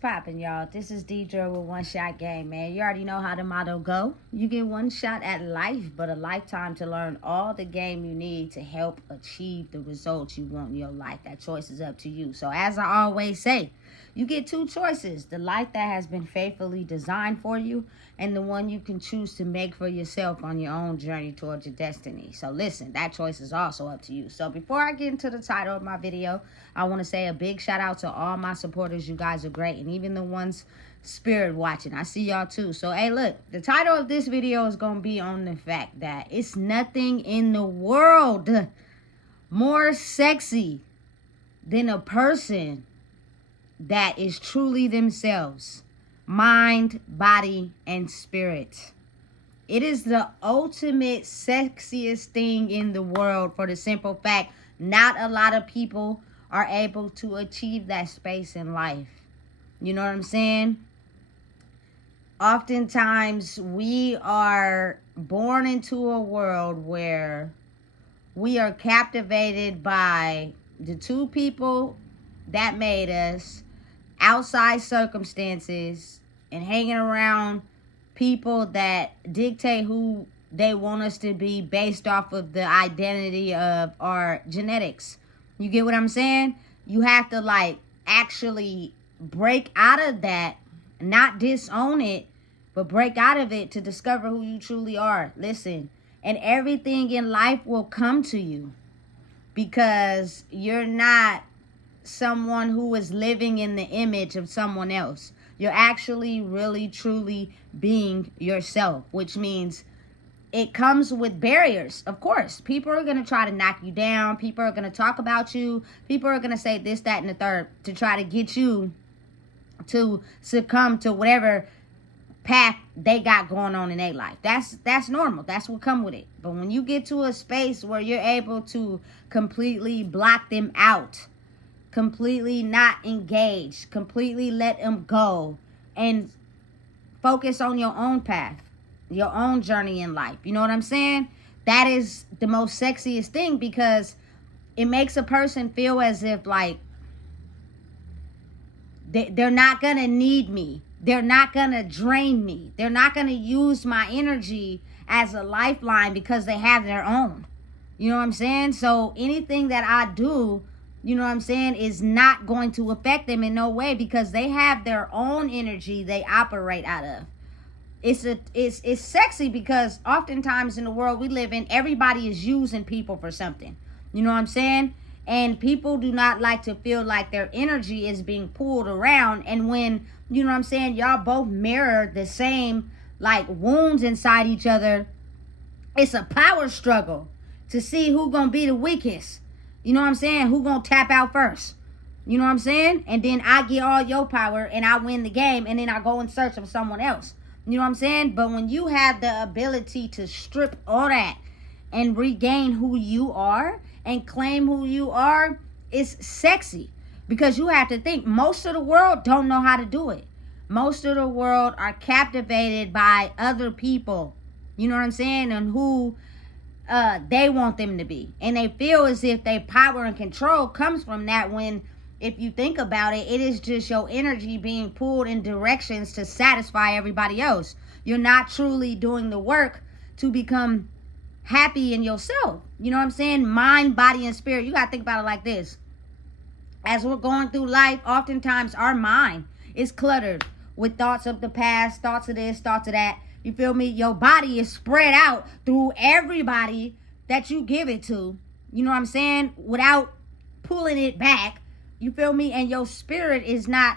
poppin', y'all? This is Deidre with One Shot Game, man. You already know how the motto go. You get one shot at life, but a lifetime to learn all the game you need to help achieve the results you want in your life. That choice is up to you. So as I always say, you get two choices: the life that has been faithfully designed for you, and the one you can choose to make for yourself on your own journey towards your destiny. So listen, that choice is also up to you. So before I get into the title of my video, I want to say a big shout out to all my supporters. You guys are great, and even the ones spirit watching. I see y'all too. So hey, look, the title of this video is going to be on the fact that it's nothing in the world more sexy than a person that is truly themselves, mind, body, and spirit. It is the ultimate sexiest thing in the world, for the simple fact not a lot of people are able to achieve that space in life. You know what I'm saying? Oftentimes we are born into a world where we are captivated by the two people that made us, outside circumstances, and hanging around people that dictate who they want us to be based off of the identity of our genetics. You get what I'm saying? You have to actually break out of that, not disown it, but break out of it to discover who you truly are. Listen, and everything in life will come to you because you're not someone who is living in the image of someone else. You're actually really truly being yourself, which means it comes with barriers. Of course, people are going to try to knock you down. People are going to talk about you. People are going to say this, that, and the third to try to get you to succumb to whatever path they got going on in their life. That's normal. That's what come with it. But when you get to a space where you're able to completely block them out, completely not engage, completely let them go, and focus on your own path, your own journey in life. You know what I'm saying? That is the most sexiest thing, because it makes a person feel as if they're not going to need me. They're not going to drain me. They're not going to use my energy as a lifeline because they have their own. You know what I'm saying? So anything that I do, you know what I'm saying, is not going to affect them in no way because they have their own energy they operate out of. It's sexy because oftentimes in the world we live in, everybody is using people for something. You know what I'm saying? And people do not like to feel like their energy is being pulled around. And when, you know what I'm saying, y'all both mirror the same wounds inside each other, it's a power struggle to see who gonna be the weakest. You know what I'm saying? Who gonna tap out first? You know what I'm saying? And then I get all your power and I win the game, and then I go in search of someone else. You know what I'm saying? But when you have the ability to strip all that and regain who you are and claim who you are, it's sexy. Because you have to think, most of the world don't know how to do it. Most of the world are captivated by other people. You know what I'm saying? And who they want them to be. And they feel as if their power and control comes from that, when, if you think about it, it is just your energy being pulled in directions to satisfy everybody else. You're not truly doing the work to become happy in yourself. You know what I'm saying? Mind, body, and spirit. You got to think about it like this. As we're going through life, oftentimes our mind is cluttered with thoughts of the past, thoughts of this, thoughts of that. You feel me? Your body is spread out through everybody that you give it to. You know what I'm saying? Without pulling it back. You feel me? And your spirit is not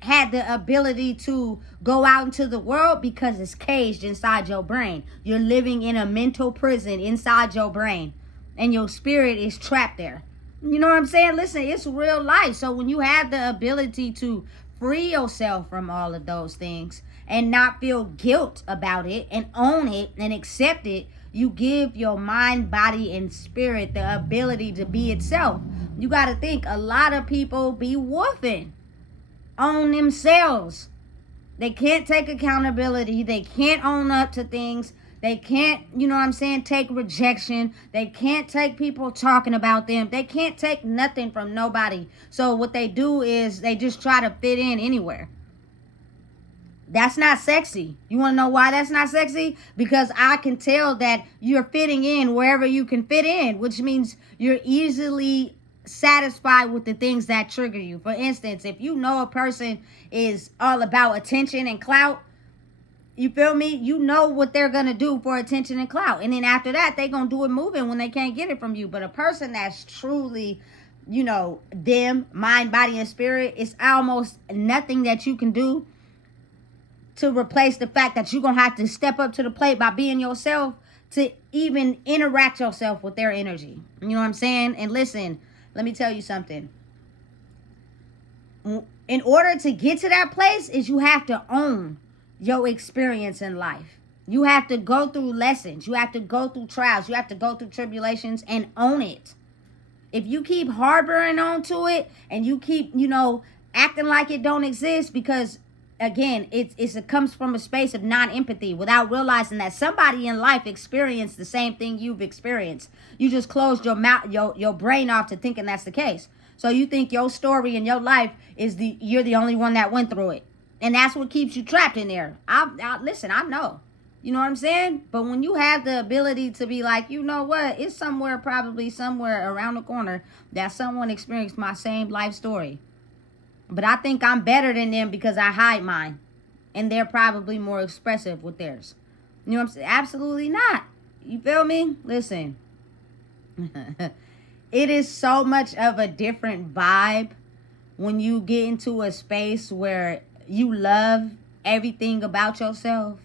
had the ability to go out into the world because it's caged inside your brain. You're living in a mental prison inside your brain, and your spirit is trapped there. You know what I'm saying? Listen, it's real life. So when you have the ability to free yourself from all of those things and not feel guilt about it and own it and accept it, you give your mind, body, and spirit the ability to be itself. You got to think, a lot of people be woofing on themselves. They can't take accountability. They can't own up to things. They can't, take rejection. They can't take people talking about them. They can't take nothing from nobody. So what they do is they just try to fit in anywhere. That's not sexy. You want to know why that's not sexy? Because I can tell that you're fitting in wherever you can fit in, which means you're easily satisfied with the things that trigger you. For instance, if you know a person is all about attention and clout, you feel me? You know what they're going to do for attention and clout. And then after that, they're going to do it moving when they can't get it from you. But a person that's truly, them, mind, body, and spirit, it's almost nothing that you can do to replace the fact that you're going to have to step up to the plate by being yourself to even interact yourself with their energy. You know what I'm saying? And listen, let me tell you something. In order to get to that place is you have to own your experience in life. You have to go through lessons. You have to go through trials. You have to go through tribulations and own it. If you keep harboring on to it and you keep, acting like it don't exist, because again, it comes from a space of non-empathy without realizing that somebody in life experienced the same thing you've experienced. You just closed your mouth, your brain off to thinking that's the case. So you think your story and your life you're the only one that went through it. And that's what keeps you trapped in there. Listen, I know. You know what I'm saying? But when you have the ability to be like, you know what? It's probably somewhere around the corner that someone experienced my same life story. But I think I'm better than them because I hide mine. And they're probably more expressive with theirs. You know what I'm saying? Absolutely not. You feel me? Listen. It is so much of a different vibe when you get into a space where you love everything about yourself.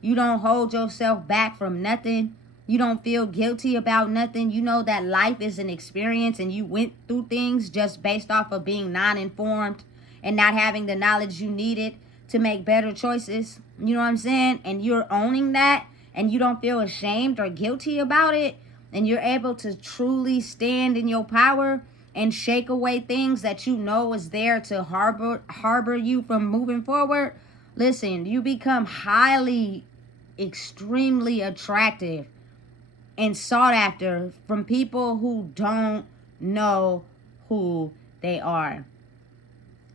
You don't hold yourself back from nothing. You don't feel guilty about nothing. You know that life is an experience and you went through things just based off of being non-informed and not having the knowledge you needed to make better choices. You know what I'm saying? And you're owning that and you don't feel ashamed or guilty about it. And you're able to truly stand in your power and shake away things that you know is there to harbor you from moving forward. Listen, you become highly, extremely attractive and sought after from people who don't know who they are.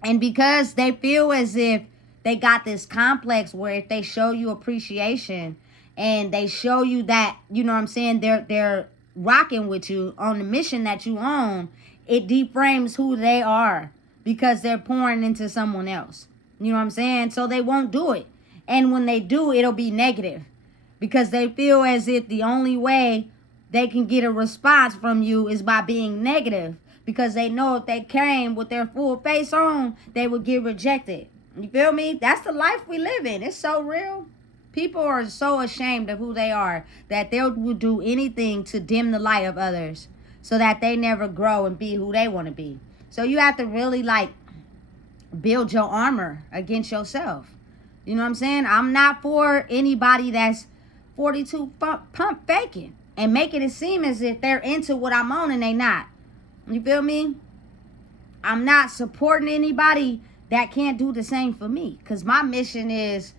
And because they feel as if they got this complex where if they show you appreciation and they show you that, you know what I'm saying, they're rocking with you on the mission that you own, it deframes who they are because they're pouring into someone else. You know what I'm saying? So they won't do it. And when they do, it'll be negative because they feel as if the only way they can get a response from you is by being negative, because they know if they came with their full face on, they would get rejected. You feel me? That's the life we live in. It's so real. People are so ashamed of who they are that they will do anything to dim the light of others so that they never grow and be who they want to be. So you have to really build your armor against yourself. You know what I'm saying? I'm not for anybody that's 42 pump faking and making it seem as if they're into what I'm on and they not. You feel me? I'm not supporting anybody that can't do the same for me, because my mission is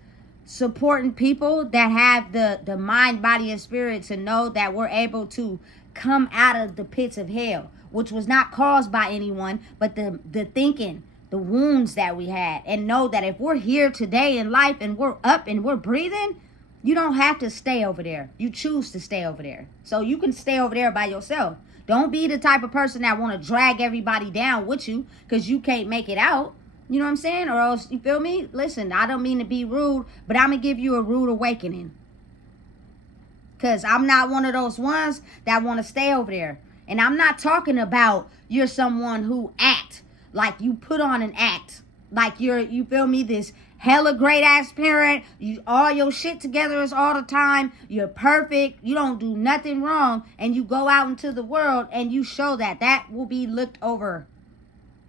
supporting people that have the mind, body, and spirit to know that we're able to come out of the pits of hell, which was not caused by anyone, but the thinking, the wounds that we had, and know that if we're here today in life and we're up and we're breathing, you don't have to stay over there. You choose to stay over there. So you can stay over there by yourself. Don't be the type of person that want to drag everybody down with you because you can't make it out. You know what I'm saying? Or else, you feel me? Listen, I don't mean to be rude, but I'm going to give you a rude awakening. Because I'm not one of those ones that want to stay over there. And I'm not talking about you're someone who act like you put on an act. Like you feel me, this hella great ass parent. All your shit together is all the time. You're perfect. You don't do nothing wrong. And you go out into the world and you show that. That will be looked over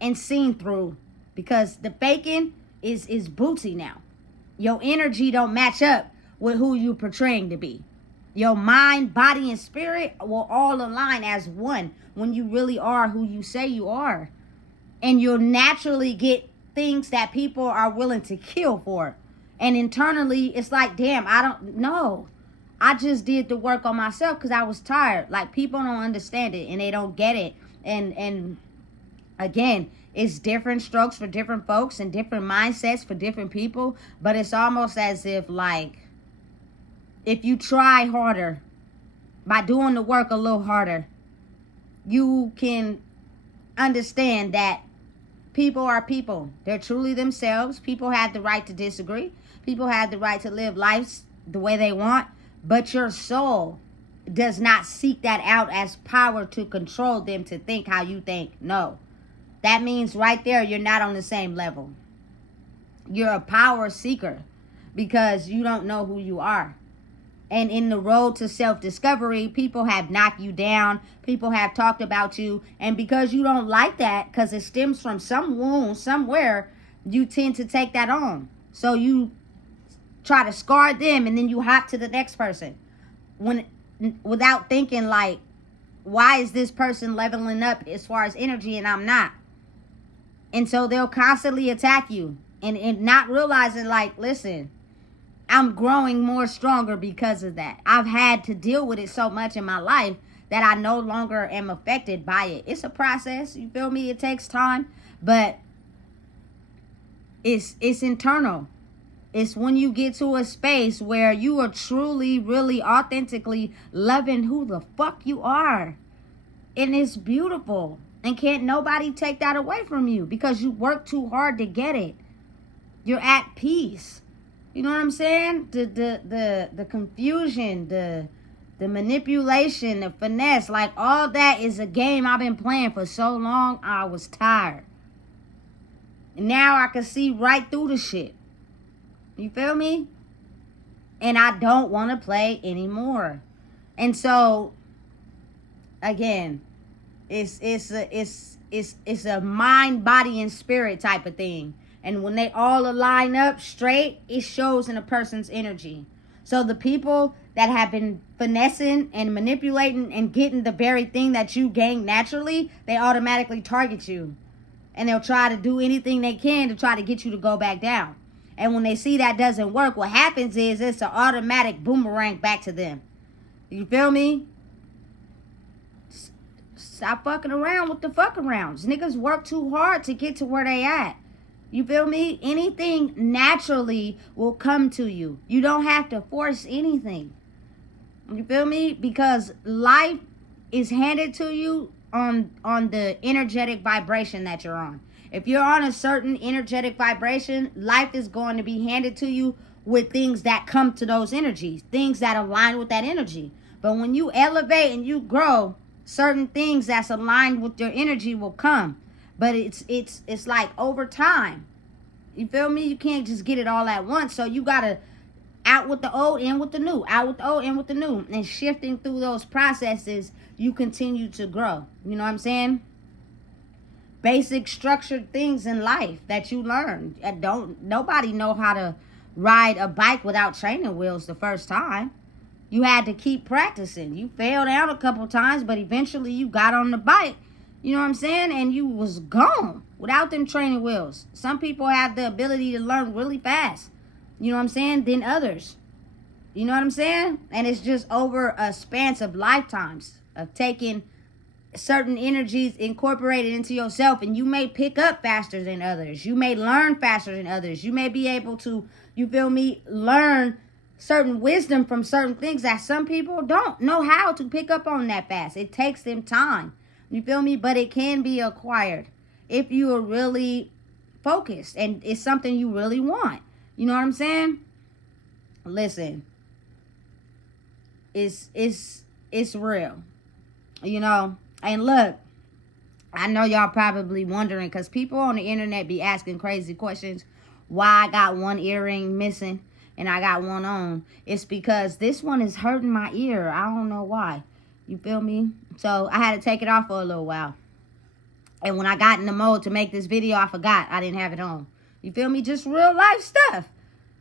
and seen through. Because the faking is booty now. Your energy don't match up with who you portraying to be. Your mind, body, and spirit will all align as one when you really are who you say you are. And you'll naturally get things that people are willing to kill for. And internally, it's like, damn, I don't know. I just did the work on myself because I was tired. Like, people don't understand it and they don't get it. And again, it's different strokes for different folks and different mindsets for different people. But it's almost as if, like, if you try harder by doing the work a little harder, you can understand that people are people. They're truly themselves. People have the right to disagree. People have the right to live lives the way they want. But your soul does not seek that out as power to control them to think how you think. No. That means right there you're not on the same level. You're a power seeker because you don't know who you are. And in the road to self-discovery, people have knocked you down. People have talked about you. And because you don't like that, because it stems from some wound somewhere, you tend to take that on. So you try to scar them and then you hop to the next person. Without thinking, like, why is this person leveling up as far as energy and I'm not? And so they'll constantly attack you and not realizing, like, listen, I'm growing more stronger because of that. I've had to deal with it so much in my life that I no longer am affected by it. It's a process, you feel me? It takes time, but it's internal. It's when you get to a space where you are truly, really, authentically loving who the fuck you are. And it's beautiful. And can't nobody take that away from you because you work too hard to get it. You're at peace. You know what I'm saying? The confusion, the manipulation, the finesse, like, all that is a game I've been playing for so long, I was tired. And now I can see right through the shit. You feel me? And I don't want to play anymore. And so, again, it's a mind, body, and spirit type of thing. And when they all align up straight, it shows in a person's energy. So the people that have been finessing and manipulating and getting the very thing that you gain naturally, they automatically target you. And they'll try to do anything they can to try to get you to go back down. And when they see that doesn't work, what happens is it's an automatic boomerang back to them. You feel me? Stop fucking around with the fuck arounds. Niggas work too hard to get to where they at. You feel me? Anything naturally will come to you. You don't have to force anything. You feel me? Because life is handed to you on the energetic vibration that you're on. If you're on a certain energetic vibration, life is going to be handed to you with things that come to those energies, things that align with that energy. But when you elevate and you grow, certain things that's aligned with your energy will come. But it's like over time. You feel me? You can't just get it all at once. So you gotta out with the old, in with the new, out with the old, in with the new. And shifting through those processes, you continue to grow. You know what I'm saying? Basic structured things in life that you learn. Nobody know how to ride a bike without training wheels the first time. You had to keep practicing. You fell down a couple times, but eventually you got on the bike. You know what I'm saying? And you was gone without them training wheels. Some people have the ability to learn really fast. You know what I'm saying? Than others. You know what I'm saying? And it's just over a span of lifetimes of taking certain energies incorporated into yourself, and you may pick up faster than others. You may learn faster than others. You may be able to, you feel me, learn certain wisdom from certain things that some people don't know how to pick up on that fast. It takes them time. You feel me? But it can be acquired if you are really focused and it's something you really want. You know what I'm saying? Listen, it's real. You know, and look, I know y'all probably wondering, because people on the internet be asking crazy questions, why I got one earring missing and I got one on. It's because this one is hurting my ear. I don't know why. You feel me? So I had to take it off for a little while. And when I got in the mode to make this video, I forgot I didn't have it on. You feel me? Just real life stuff.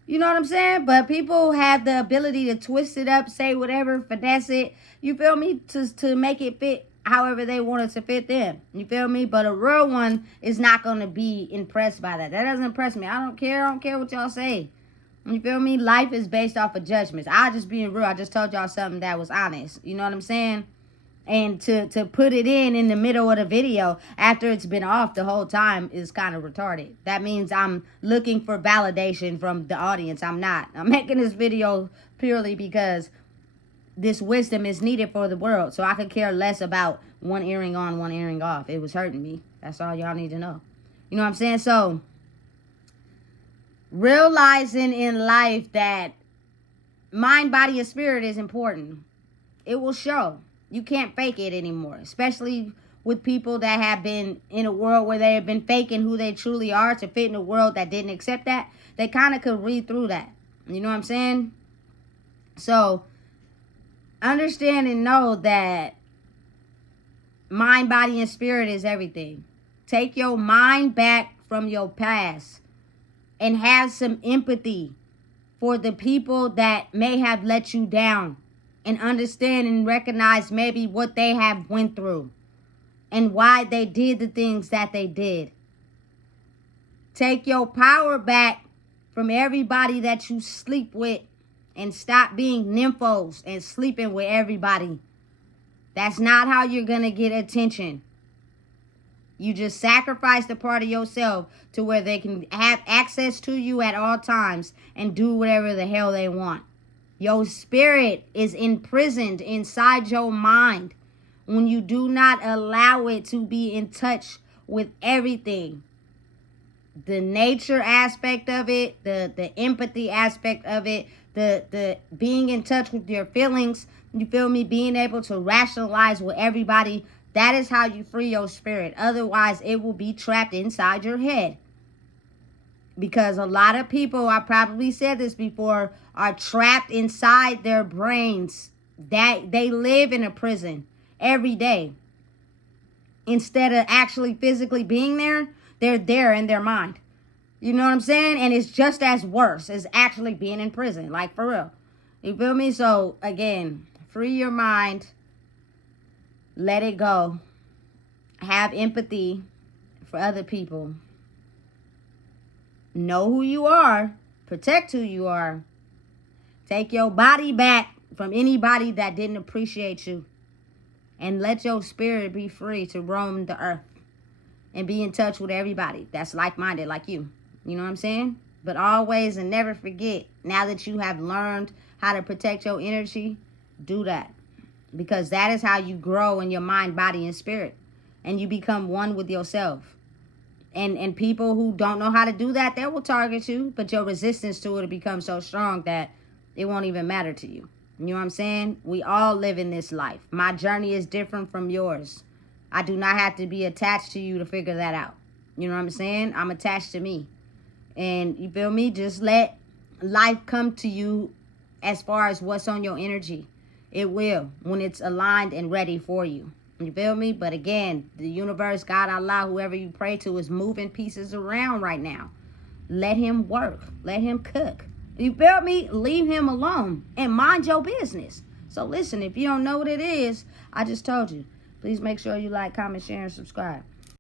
You know what I'm saying? But people have the ability to twist it up, say whatever, finesse it. You feel me? To make it fit however they want it to fit them. You feel me? But a real one is not going to be impressed by that. That doesn't impress me. I don't care. I don't care what y'all say. You feel me? Life is based off of judgments. I just being real. I just told y'all something that was honest. You know what I'm saying? And to put it in the middle of the video after it's been off the whole time is kind of retarded. That means I'm looking for validation from the audience. I'm not. I'm making this video purely because this wisdom is needed for the world. So I could care less about one earring on, one earring off. It was hurting me. That's all y'all need to know. You know what I'm saying? So realizing in life that mind, body, and spirit is important. It will show. You can't fake it anymore, especially with people that have been in a world where they have been faking who they truly are to fit in a world that didn't accept that. They kind of could read through that. You know what I'm saying? So understand and know that mind, body, and spirit is everything. Take your mind back from your past and have some empathy for the people that may have let you down, and understand and recognize maybe what they have went through and why they did the things that they did. Take your power back from everybody that you sleep with and stop being nymphos and sleeping with everybody. That's not how you're going to get attention. You just sacrifice the part of yourself to where they can have access to you at all times and do whatever the hell they want. Your spirit is imprisoned inside your mind when you do not allow it to be in touch with everything. The nature aspect of it, the empathy aspect of it, the being in touch with your feelings, you feel me? Being able to rationalize with everybody. That is how you free your spirit. Otherwise, it will be trapped inside your head. Because a lot of people, I probably said this before, are trapped inside their brains. That they live in a prison every day. Instead of actually physically being there, they're there in their mind. You know what I'm saying? And it's just as worse as actually being in prison. Like, for real. You feel me? So, again, free your mind. Let it go. Have empathy for other people. Know who you are. Protect who you are. Take your body back from anybody that didn't appreciate you. And let your spirit be free to roam the earth. And be in touch with everybody that's like-minded like you. You know what I'm saying? But always and never forget, now that you have learned how to protect your energy, do that. Because that is how you grow in your mind, body, and spirit. And you become one with yourself. And people who don't know how to do that, they will target you. But your resistance to it will become so strong that it won't even matter to you. You know what I'm saying? We all live in this life. My journey is different from yours. I do not have to be attached to you to figure that out. You know what I'm saying? I'm attached to me. And you feel me? Just let life come to you as far as what's on your energy. It will when it's aligned and ready for you. You feel me? But again, the universe, God, Allah, whoever you pray to is moving pieces around right now. Let him work. Let him cook. You feel me? Leave him alone and mind your business. So listen, if you don't know what it is, I just told you. Please make sure you like, comment, share, and subscribe.